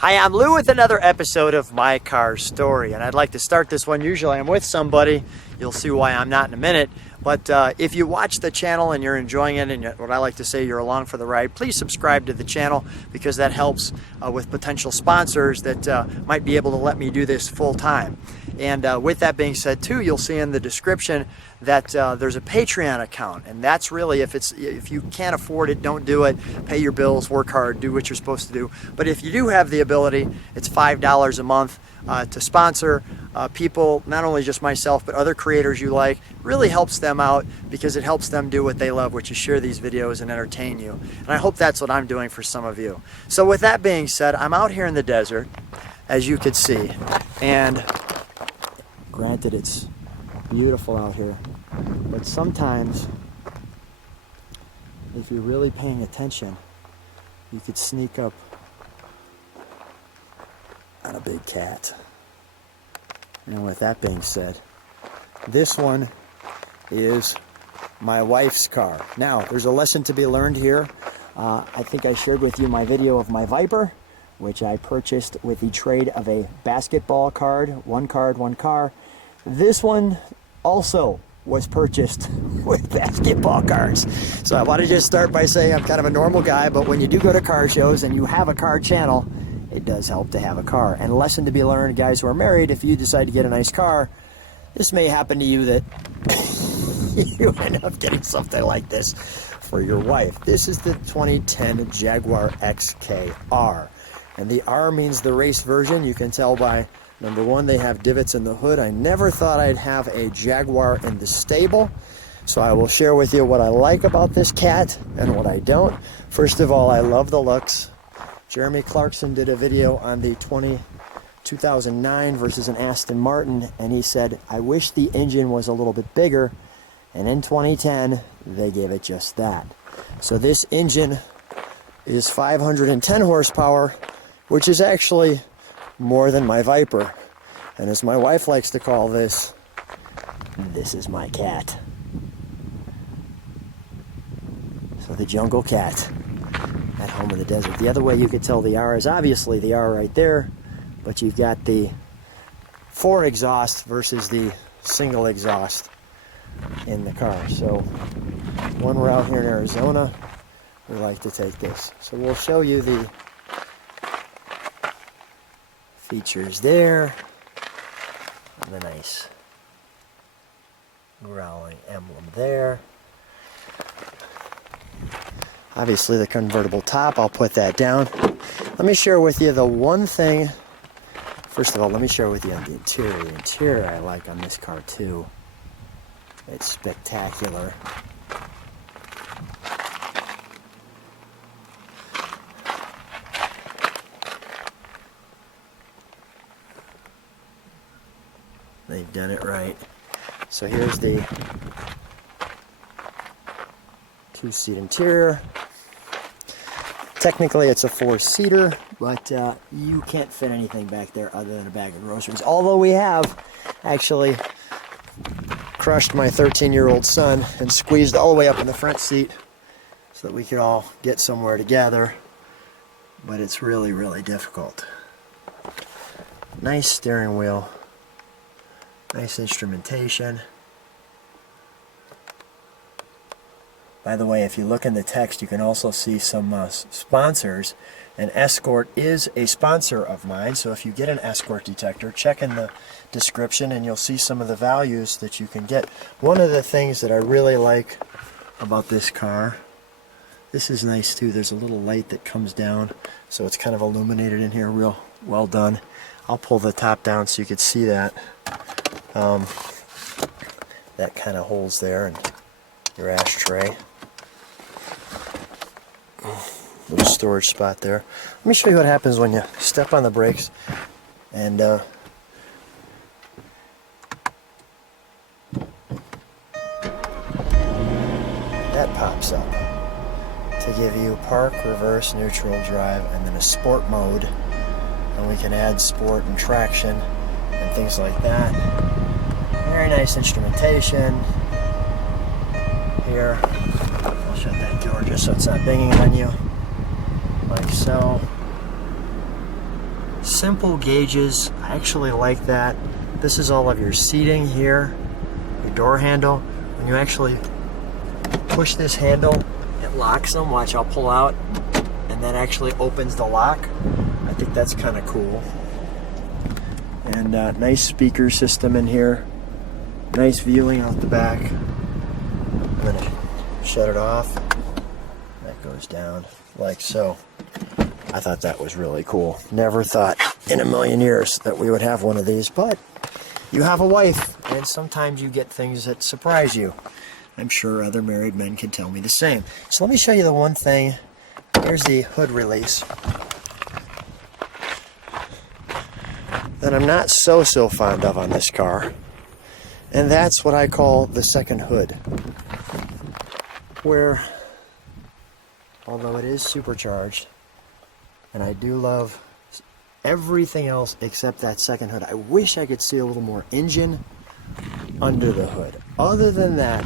Hi, I'm Lou with another episode of My Car Story, and I'd like to start this one. Usually I'm with somebody. You'll see why I'm not in a minute. But if you watch the channel and you're enjoying it, and what I like to say, you're along for the ride, please subscribe to the channel because that helps with potential sponsors that might be able to let me do this full time. And with that being said too, you'll see in the description that there's a Patreon account, and that's really, if you can't afford it, don't do it. Pay your bills, work hard, do what you're supposed to do. But if you do have the ability, it's $5 a month to sponsor people, not only just myself, but other creators you like. Really helps them out because it helps them do what they love, which is share these videos and entertain you. And I hope that's what I'm doing for some of you. So with that being said, I'm out here in the desert, as you could see, and granted it's beautiful out here, but sometimes if you're really paying attention, you could sneak up on a big cat. And with that being said, this one is my wife's car. Now, there's a lesson to be learned here. I think I shared with you my video of my Viper, which I purchased with the trade of a basketball card, one car. This one also was purchased with basketball cards. So I want to just start by saying I'm kind of a normal guy, but when you do go to car shows and you have a car channel, it does help to have a car. And a lesson to be learned, guys who are married, if you decide to get a nice car, this may happen to you that you end up getting something like this for your wife. This is the 2010 Jaguar XKR. And the R means the race version. You can tell by number one, they have divots in the hood. I never thought I'd have a Jaguar in the stable. So I will share with you what I like about this cat and what I don't. First of all, I love the looks. Jeremy Clarkson did a video on the 2009 versus an Aston Martin, and he said, I wish the engine was a little bit bigger. And in 2010, they gave it just that. So this engine is 510 horsepower, which is actually more than my Viper. And as my wife likes to call this is my cat. So the jungle cat at home in the desert. The other way you could tell the R is obviously the R right there, but you've got the 4 exhaust versus the single exhaust in the car. So when we're out here in Arizona, we like to take this. So we'll show you the features there, and the nice growling emblem there. Obviously the convertible top, I'll put that down. Let me share with you the one thing. First of all, let me share with you on the interior. The interior I like on this car too. It's spectacular. They've done it right. So here's the 2-seat interior. Technically it's a 4-seater, but you can't fit anything back there other than a bag of groceries. Although we have actually crushed my 13-year-old son and squeezed all the way up in the front seat so that we could all get somewhere together. But it's really, really difficult. Nice steering wheel. Nice instrumentation. By the way, if you look in the text, you can also see some sponsors. And Escort is a sponsor of mine, so if you get an Escort detector, check in the description and you'll see some of the values that you can get. One of the things that I really like about this car, this is nice too, there's a little light that comes down, so it's kind of illuminated in here, real well done. I'll pull the top down so you can see that. That kind of holds there, and your ashtray. Little storage spot there. Let me show you what happens when you step on the brakes and that pops up to give you park, reverse, neutral, drive, and then a sport mode. And we can add sport and traction and things like that. Very nice instrumentation here. I'll shut that door just so it's not banging on you, like so. Simple gauges. I actually like that. This is all of your seating here, your door handle. When you actually push this handle, it locks them. Watch, I'll pull out, and that actually opens the lock. I think that's kind of cool. And nice speaker system in here. Nice viewing out the back. I'm gonna shut it off. That goes down like so. I thought that was really cool. Never thought in a million years that we would have one of these, but you have a wife, and sometimes you get things that surprise you. I'm sure other married men can tell me the same. So let me show you the one thing. Here's the hood release that I'm not so fond of on this car. And that's what I call the second hood. Where, although it is supercharged, and I do love everything else except that second hood, I wish I could see a little more engine under the hood. Other than that,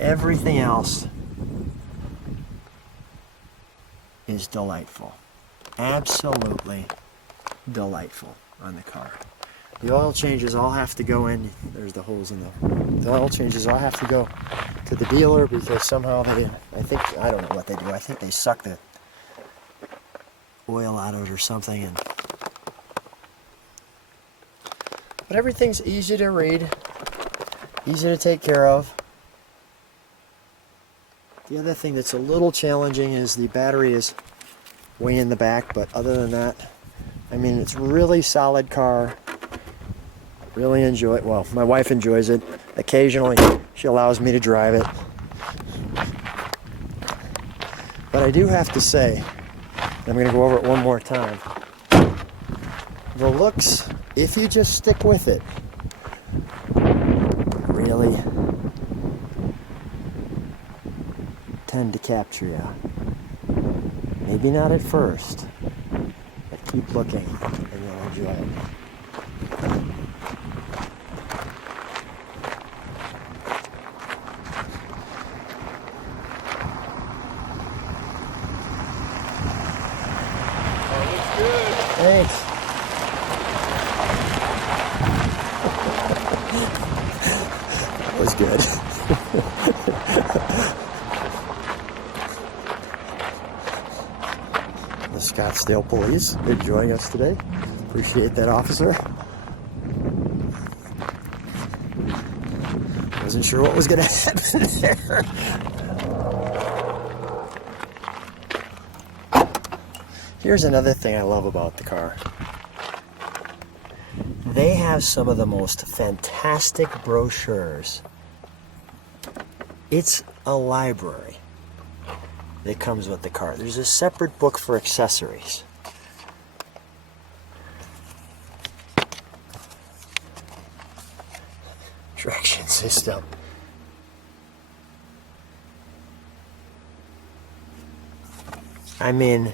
everything else is delightful. Absolutely delightful on the car. The oil changes all have to go in. There's the holes in the oil changes all have to go to the dealer because somehow they, I don't know what they do. I think they suck the oil out of it or something. But everything's easy to read, easy to take care of. The other thing that's a little challenging is the battery is way in the back, but other than that, I mean, it's really solid car. Really enjoy it. Well, my wife enjoys it. Occasionally, she allows me to drive it. But I do have to say, I'm going to go over it one more time. The looks, if you just stick with it, really tend to capture you. Maybe not at first, but keep looking and you'll enjoy it. Thanks. That was good. The Scottsdale Police, they're joining us today. Appreciate that, officer. Wasn't sure what was going to happen there. Here's another thing I love about the car. They have some of the most fantastic brochures. It's a library that comes with the car. There's a separate book for accessories. Traction system. I mean,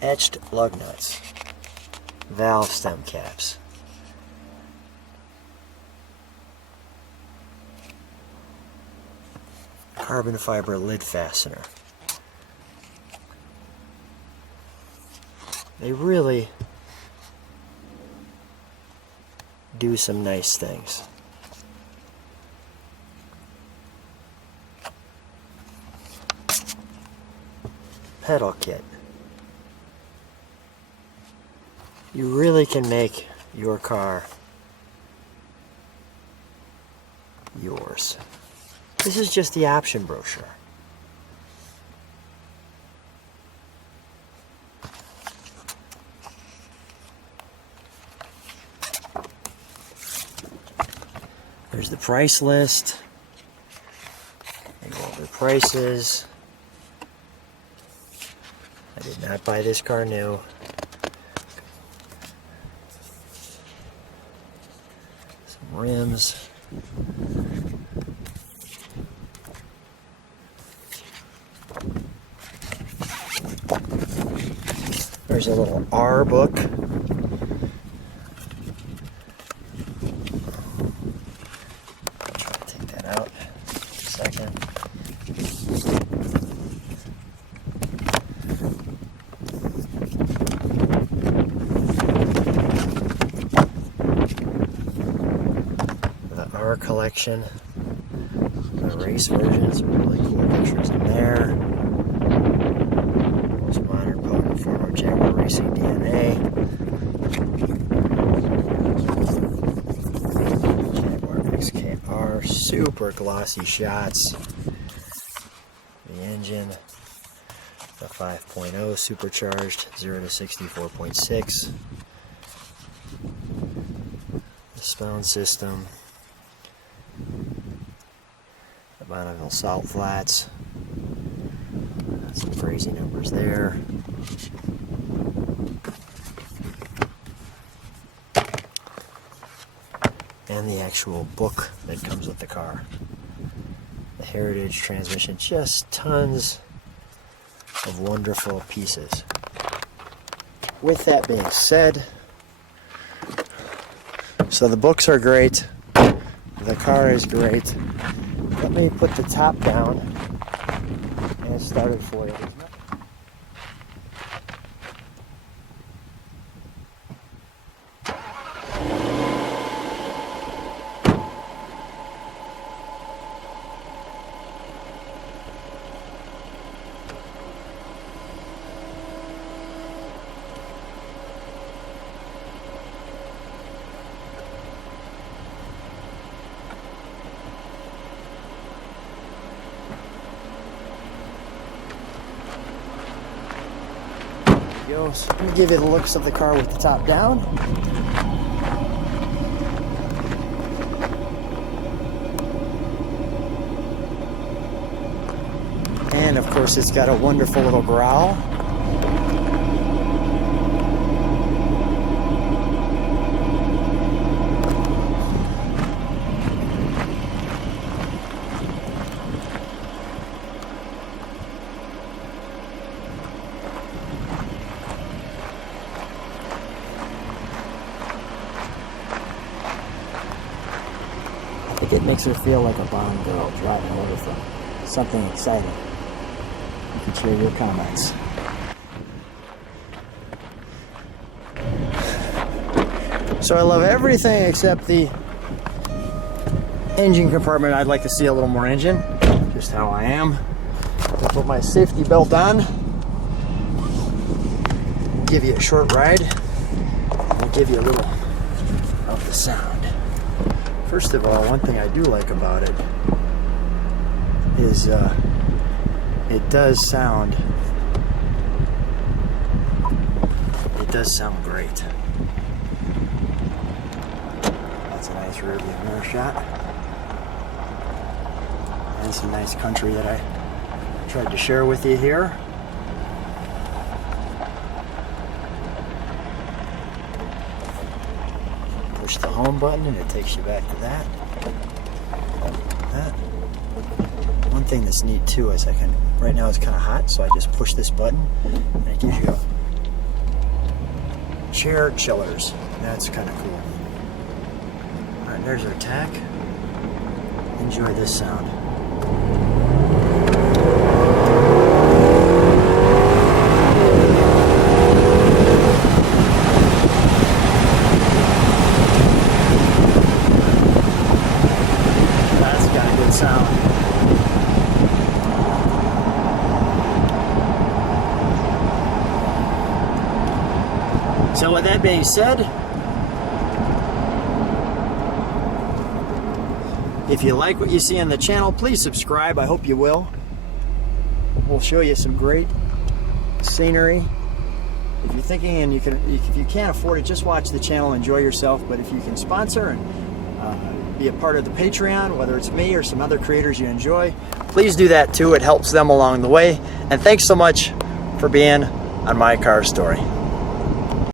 etched lug nuts, valve stem caps, carbon fiber lid fastener. They really do some nice things. Pedal kit. You really can make your car yours. This is just the option brochure. There's the price list. They go over the prices. I did not buy this car new. Some rims. There's a little R book. Take that out. Second. collection. The race version, some really cool pictures in there. Most modern potent form of Jaguar racing DNA. Jaguar XKR, super glossy shots. The engine, the 5.0 supercharged, 0 to 64.6. The sound system. The Bonneville salt flats. Some crazy numbers there. And the actual book that comes with the car. The Heritage transmission, just tons of wonderful pieces. With that being said, so the books are great, the car is great. Let me put the top down and start it for you. So let me give you the looks of the car with the top down. And of course it's got a wonderful little growl. I think it makes her feel like a Bond girl driving away from something exciting. You can share your comments. So I love everything except the engine compartment. I'd like to see a little more engine, just how I am. I'll put my safety belt on, give you a short ride, and give you a little of the sound. First of all, one thing I do like about it is it does sound great. That's a nice rear view mirror shot. And some nice country that I tried to share with you here. Push the home button and it takes you back to that. One thing that's neat too is right now it's kind of hot, so I just push this button and it gives you chair chillers. That's kind of cool. Alright, there's our tack. Enjoy this sound. So with that being said, if you like what you see on the channel, please subscribe. I hope you will. We'll show you some great scenery. If you're thinking and if you can't afford it, just watch the channel, enjoy yourself. But if you can sponsor and be a part of the Patreon, whether it's me or some other creators you enjoy, please do that too. It helps them along the way. And thanks so much for being on My Car Story.